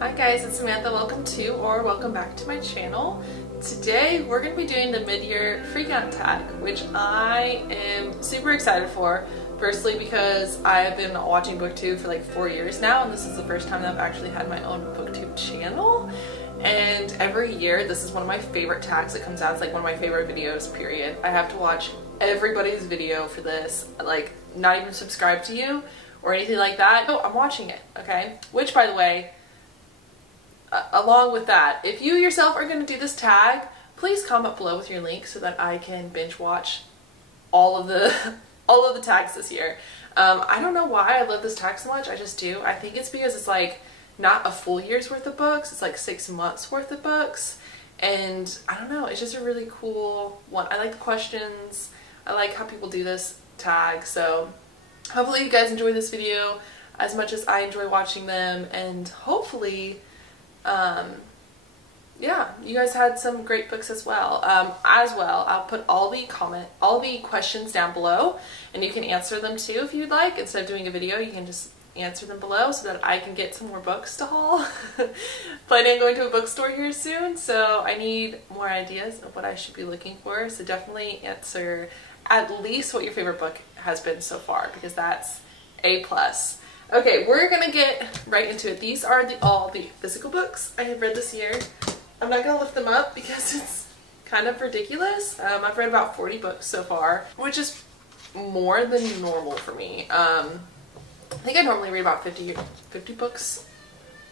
Hi guys, it's Samantha. Welcome to or welcome back to my channel. Today we're going to be doing the mid-year freak-out tag, which I am super excited for. Firstly because I have been watching BookTube for like 4 years now, and this is the first time that I've actually had my own BookTube channel. And every year this is one of my favorite tags that comes out. It's like one of my favorite videos, period. I have to watch everybody's video for this, like not even subscribe to you or anything like that. No, I'm watching it, okay? Which, by the way, along with that, if you yourself are going to do this tag, please comment below with your link so that I can binge watch all of the tags this year. I don't know why I love this tag so much. I just do. I think it's because it's like not a full year's worth of books. It's like 6 months worth of books, and I don't know. It's just a really cool one. I like the questions. I like how people do this tag. So hopefully you guys enjoy this video as much as I enjoy watching them, and hopefully yeah, you guys had some great books as well. I'll put all the questions down below, and you can answer them too if you'd like. Instead of doing a video, you can just answer them below so that I can get some more books to haul. Planning on going to a bookstore here soon, so I need more ideas of what I should be looking for. So definitely answer at least what your favorite book has been so far, because that's A+. Okay, we're gonna get right into it. These are all the physical books I have read this year. I'm not gonna lift them up because it's kind of ridiculous. I've read about 40 books so far, which is more than normal for me. I think I normally read about 50 books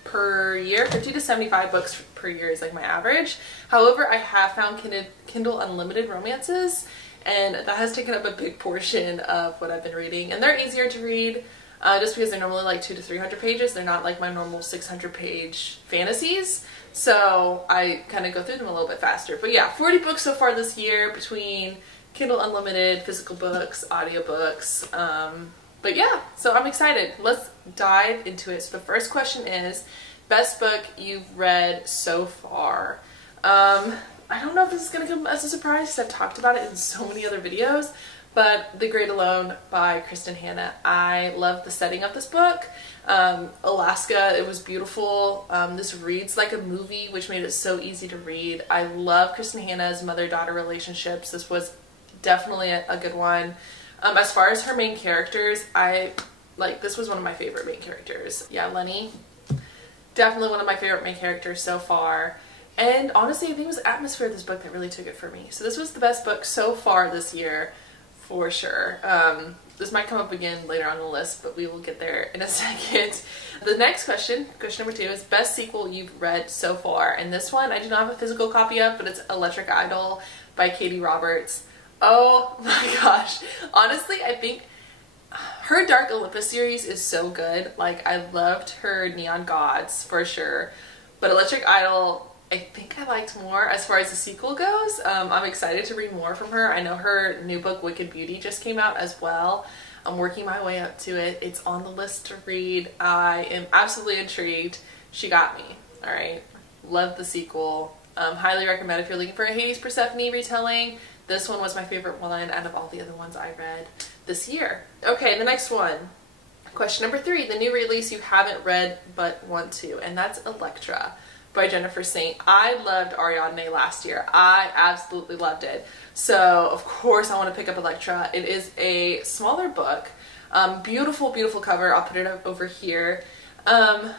per year. 50 to 75 books per year is like my average. However, I have found Kindle Unlimited romances, and that has taken up a big portion of what I've been reading. And they're easier to read. Just because they're normally like 200 to 300 pages. They're not like my normal 600-page fantasies, so I kind of go through them a little bit faster. But yeah, 40 books so far this year between Kindle Unlimited, physical books, audiobooks. But yeah, so I'm excited. Let's dive into it. So the first question is, best book you've read so far? I don't know if this is going to come as a surprise because I've talked about it in so many other videos, but The Great Alone by Kristen Hanna. I love the setting of this book. Alaska, it was beautiful. This reads like a movie, which made it so easy to read. I love Kristen Hanna's mother-daughter relationships. This was definitely a good one. As far as her main characters, this was one of my favorite main characters. Yeah, Lenny, definitely one of my favorite main characters so far. And honestly, I think it was the atmosphere of this book that really took it for me. So this was the best book so far this year, for sure. This might come up again later on the list, but we will get there in a second. The next question number 2, is best sequel you've read so far. And this one I do not have a physical copy of, but it's Electric Idol by Katie Roberts. Oh my gosh. Honestly, I think her Dark Olympus series is so good. Like, I loved her Neon Gods for sure, but Electric Idol, I think I liked more as far as the sequel goes. I'm excited to read more from her. I know her new book, Wicked Beauty, just came out as well. I'm working my way up to it. It's on the list to read. I am absolutely intrigued. She got me. Alright. Love the sequel. Highly recommend if you're looking for a Hades Persephone retelling. This one was my favorite one out of all the other ones I read this year. Okay, the next one. Question number 3. The new release you haven't read but want to. And that's Electra by Jennifer Saint. I loved Ariadne last year. I absolutely loved it. So of course I want to pick up Electra. It is a smaller book. Beautiful, beautiful cover. I'll put it up over here. I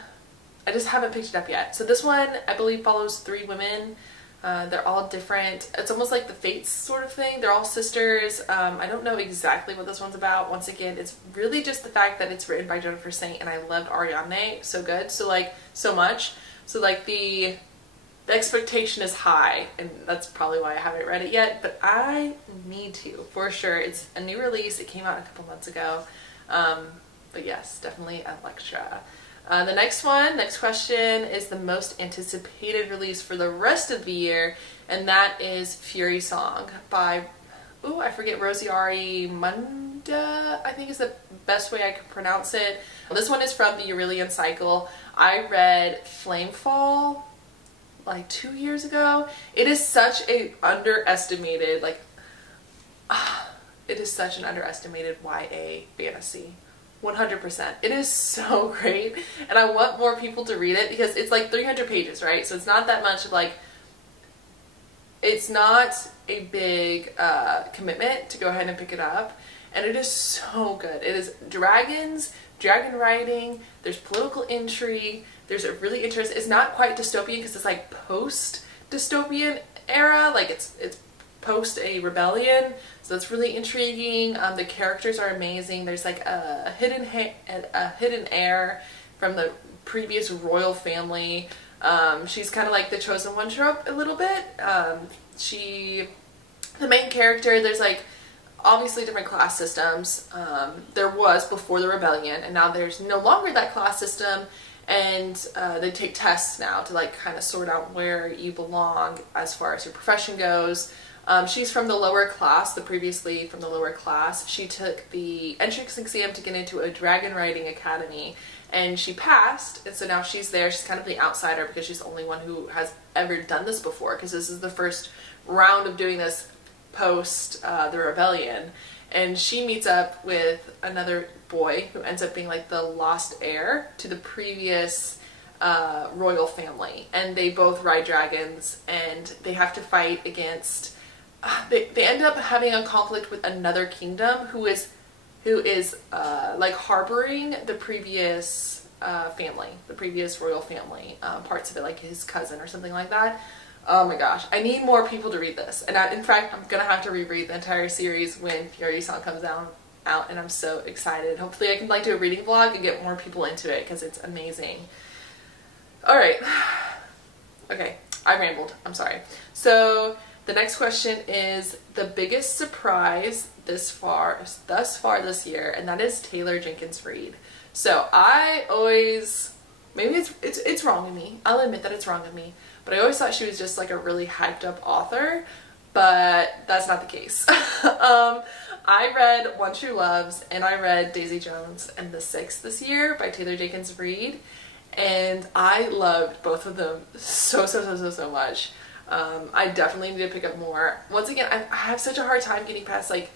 just haven't picked it up yet. So this one, I believe, follows 3 women. They're all different. It's almost like the Fates sort of thing. They're all sisters. I don't know exactly what this one's about. Once again, it's really just the fact that it's written by Jennifer Saint, and I loved Ariadne so good. So like, so much. So like the expectation is high, and that's probably why I haven't read it yet, but I need to, for sure. It's a new release. It came out a couple months ago. But yes, definitely Electra. The next question is the most anticipated release for the rest of the year, and that is Fury Song by, I forget, Rosiari Munda, I think is the best way I could pronounce it. This one is from the Aurelian Cycle. I read Flamefall like 2 years ago. It is such a it is such an underestimated YA fantasy. 100%. It is so great, and I want more people to read it because it's like 300 pages, right? So it's not that much of like, it's not a big commitment to go ahead and pick it up, and it is so good. It is dragons, dragon riding, there's political intrigue, there's a really interesting, it's not quite dystopian because it's like post-dystopian era, like it's post a rebellion, so it's really intriguing. The characters are amazing. There's like a hidden heir from the previous royal family. She's kind of like the chosen one trope a little bit. The main character, there's like obviously different class systems. There was before the rebellion, and now there's no longer that class system, and they take tests now to like kind of sort out where you belong as far as your profession goes. She's from the lower class, previously from the lower class. She took the entrance exam to get into a dragon riding academy, and she passed, and so now she's there. She's kind of the outsider because she's the only one who has ever done this before, because this is the first round of doing this post the rebellion. And she meets up with another boy who ends up being like the lost heir to the previous royal family, and they both ride dragons, and they have to fight against they end up having a conflict with another kingdom who is like harboring the previous family, the previous royal family, parts of it, like his cousin or something like that. Oh my gosh, I need more people to read this, and in fact I'm gonna have to reread the entire series when Fury Song comes out, and I'm so excited. Hopefully I can like do a reading vlog and get more people into it because it's amazing. Alright, okay, I rambled, I'm sorry. So the next question is the biggest surprise thus far this year, and that is Taylor Jenkins Reid. So I always, maybe it's wrong of me, I'll admit that it's wrong of me, but I always thought she was just like a really hyped up author, but that's not the case. I read One True Loves, and I read Daisy Jones and the Six this year by Taylor Jenkins Reid, and I loved both of them so much. I definitely need to pick up more. Once again, I have such a hard time getting past, like,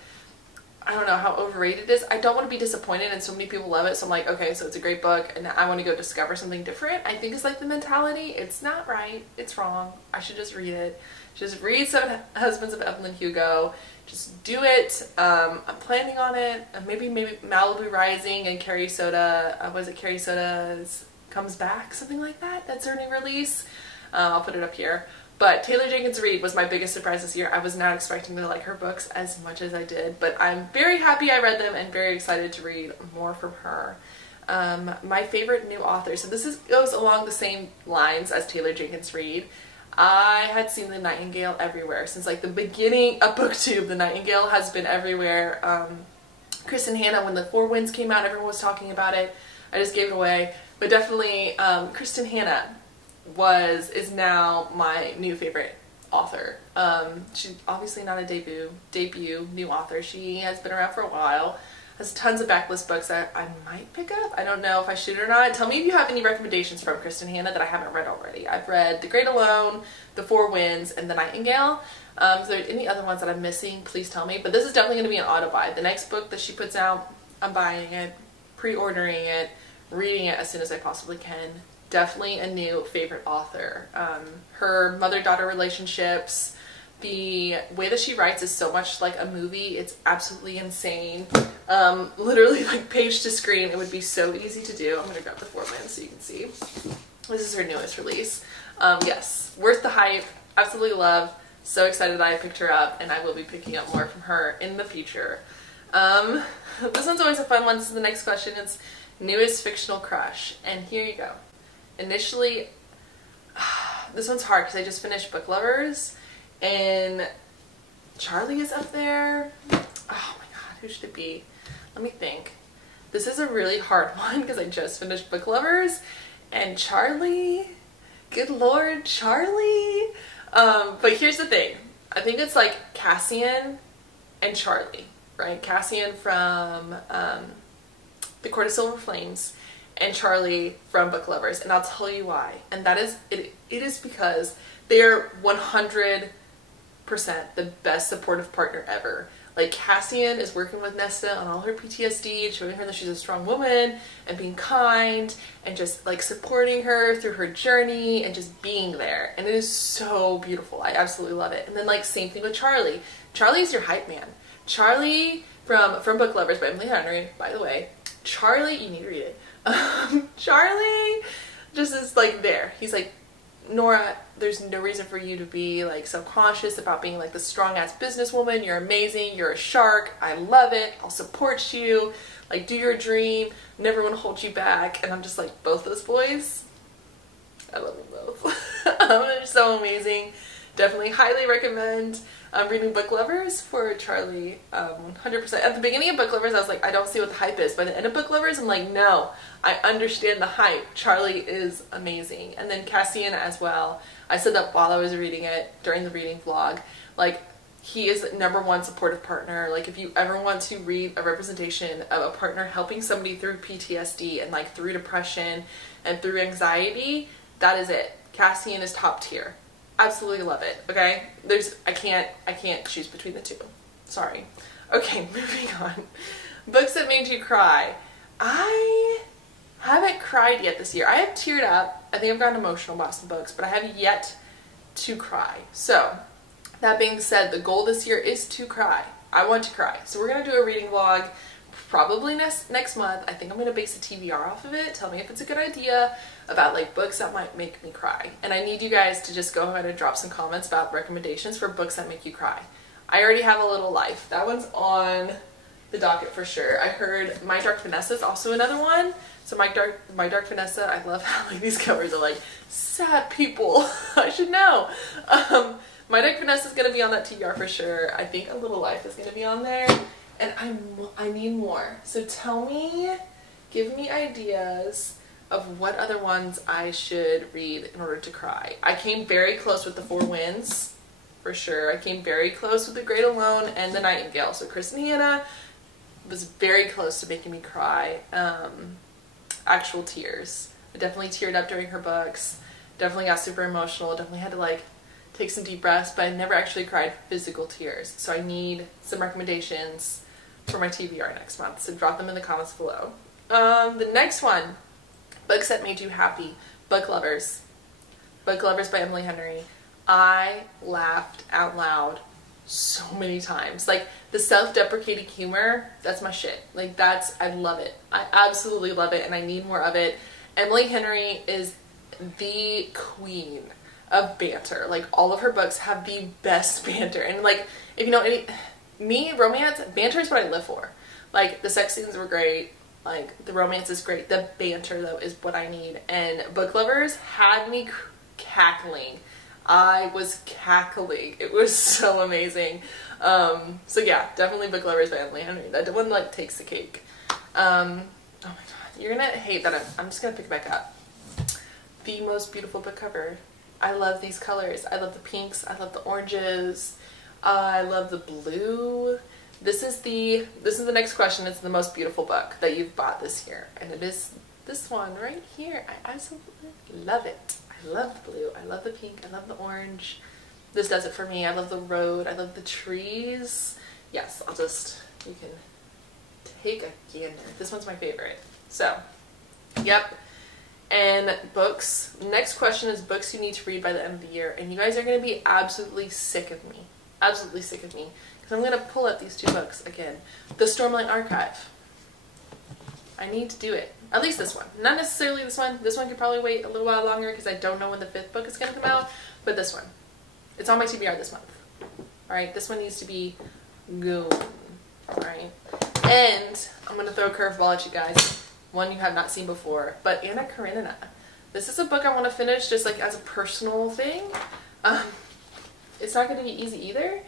I don't know how overrated it is. I don't want to be disappointed, and so many people love it, so I'm like, okay, so it's a great book, and I want to go discover something different. I think it's like the mentality. It's not right. It's wrong. I should just read it. Just read Seven Husbands of Evelyn Hugo. Just do it. I'm planning on it. Maybe Malibu Rising and Carrie Soda, was it Carrie Soda's Comes Back? Something like that. That's her new release. I'll put it up here. But Taylor Jenkins Reid was my biggest surprise this year. I was not expecting to like her books as much as I did, but I'm very happy I read them and very excited to read more from her. My favorite new author, so this goes along the same lines as Taylor Jenkins Reid. I had seen The Nightingale everywhere since like the beginning of book 2 of The Nightingale has been everywhere. Kristen Hanna, when The Four Winds came out, everyone was talking about it. I just gave it away, but definitely Kristen Hanna is now my new favorite author. She's obviously not a debut new author. She has been around for a while, has tons of backlist books that I might pick up. I don't know if I should or not. Tell me if you have any recommendations from Kristen Hanna that I haven't read already. I've read The Great Alone, The Four Winds, and The Nightingale. If there are any other ones that I'm missing, please tell me. But this is definitely going to be an auto buy. The next book that she puts out, I'm buying it, pre-ordering it, reading it as soon as I possibly can. Definitely a new favorite author. Her mother-daughter relationships, the way that she writes is so much like a movie. It's absolutely insane. Literally like page to screen, it would be so easy to do. I'm gonna grab the Four Winds so you can see. This is her newest release. Yes, worth the hype. Absolutely love. So excited that I picked her up, and I will be picking up more from her in the future. This one's always a fun one. This is the next question. It's newest fictional crush, and here you go. Initially, this one's hard because I just finished Book Lovers, and Charlie is up there. Oh my god, who should it be? Let me think. This is a really hard one because I just finished Book Lovers, and Charlie, good lord, Charlie. But here's the thing. I think it's like Cassian and Charlie, right? Cassian from The Court of Silver Flames, and Charlie from Book Lovers, and I'll tell you why. And that is, it is because they're 100% the best supportive partner ever. Like Cassian is working with Nesta on all her PTSD and showing her that she's a strong woman and being kind and just like supporting her through her journey and just being there. And it is so beautiful. I absolutely love it. And then like same thing with Charlie. Charlie's your hype man. Charlie from Book Lovers by Emily Henry, by the way. Charlie, you need to read it. Charlie just is like there. He's like, Nora, there's no reason for you to be like self-conscious about being like the strong ass businesswoman. You're amazing. You're a shark. I love it. I'll support you. Like, do your dream. Never want to hold you back. And I'm just like, both those boys, I love them both. They're so amazing. Definitely highly recommend reading Book Lovers for Charlie. 100%. At the beginning of Book Lovers, I was like, I don't see what the hype is. By the end of Book Lovers, I'm like, no, I understand the hype. Charlie is amazing. And then Cassian as well. I said that while I was reading it during the reading vlog. Like, he is #1 supportive partner. Like, if you ever want to read a representation of a partner helping somebody through PTSD and like through depression and through anxiety, that is it. Cassian is top tier. Absolutely love it. Okay, I can't choose between the two. Sorry. Okay, moving on. Books that made you cry. I haven't cried yet this year. I have teared up. I think I've gotten emotional about some books, but I have yet to cry. So that being said, the goal this year is to cry. I want to cry. So we're gonna do a reading vlog probably next month. I think I'm gonna base a TBR off of it. Tell me if it's a good idea about like books that might make me cry. And I need you guys to just go ahead and drop some comments about recommendations for books that make you cry. I already have A Little Life. That one's on the docket for sure. I heard My Dark Vanessa is also another one. So My Dark Vanessa, I love how like these covers are like sad people. I should know. My Dark Vanessa is gonna be on that TBR for sure. I think A Little Life is gonna be on there. And I need more. So tell me, give me ideas of what other ones I should read in order to cry. I came very close with The Four Winds, for sure. I came very close with The Great Alone and The Nightingale. So Kristen Hanna was very close to making me cry. Actual tears. I definitely teared up during her books. Definitely got super emotional. Definitely had to like take some deep breaths, but I never actually cried physical tears. So I need some recommendations for my TBR next month. So drop them in the comments below. The next one, books that made you happy. Book Lovers. Book Lovers by Emily Henry. I laughed out loud so many times. Like the self-deprecating humor, that's my shit. Like I love it. I absolutely love it and I need more of it. Emily Henry is the queen of banter. Like all of her books have the best banter. And like, if you know romance, banter is what I live for. Like the sex scenes were great. Like the romance is great. The banter though is what I need. And Book Lovers had me cackling. I was cackling. It was so amazing. So yeah, definitely Book Lovers by Emily Henry. That one like takes the cake. Oh my god, you're gonna hate that. I'm just gonna pick it back up. The most beautiful book cover. I love these colors. I love the pinks. I love the oranges. I love the blue. This is the next question. It's the most beautiful book that you've bought this year, and it is this one right here. I absolutely love it. I love the blue. I love the pink. I love the orange. This does it for me. I love the road. I love the trees. Yes, you can take a gander. This one's my favorite. So, yep. And books. Next question is books you need to read by the end of the year. And you guys are going to be absolutely sick of me. Absolutely sick of me. Because I'm going to pull up these two books again. The Stormlight Archive. I need to do it. At least this one. Not necessarily this one. This one could probably wait a little while longer because I don't know when the 5th book is going to come out. But this one. It's on my TBR this month. Alright, this one needs to be goon. Alright. And I'm going to throw a curveball at you guys. One you have not seen before. But Anna Karenina. This is a book I want to finish just like as a personal thing. It's not going to be easy either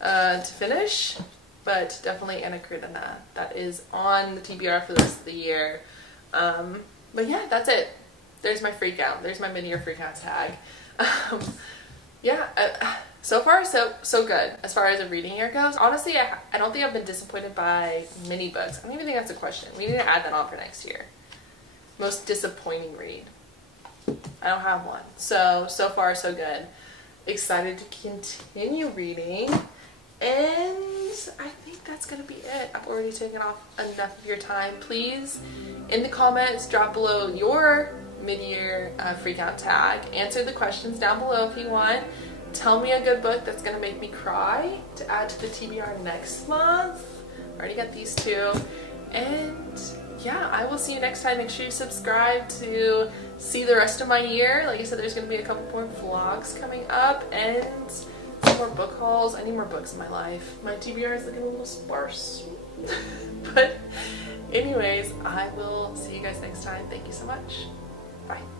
to finish. But definitely Anna Karenina. That is on the TBR for the rest of the year. But yeah, that's it. There's my freak out. There's my mid-year freak out tag. Yeah, so far so good as far as a reading year goes. Honestly, I don't think I've been disappointed by many books. I don't even think that's a question. We need to add that on for next year. Most disappointing read. I don't have one. So far so good. Excited to continue reading. And I think that's going to be it. I've already taken off enough of your time. Please, in the comments, drop below your mid-year freak out tag. Answer the questions down below if you want. Tell me a good book that's going to make me cry to add to the TBR next month. I already got these two. And yeah, I will see you next time. Make sure you subscribe to see the rest of my year. Like I said, there's going to be a couple more vlogs coming up and some more book hauls. I need more books in my life. My TBR is looking a little sparse. But anyways, I will see you guys next time. Thank you so much. Bye.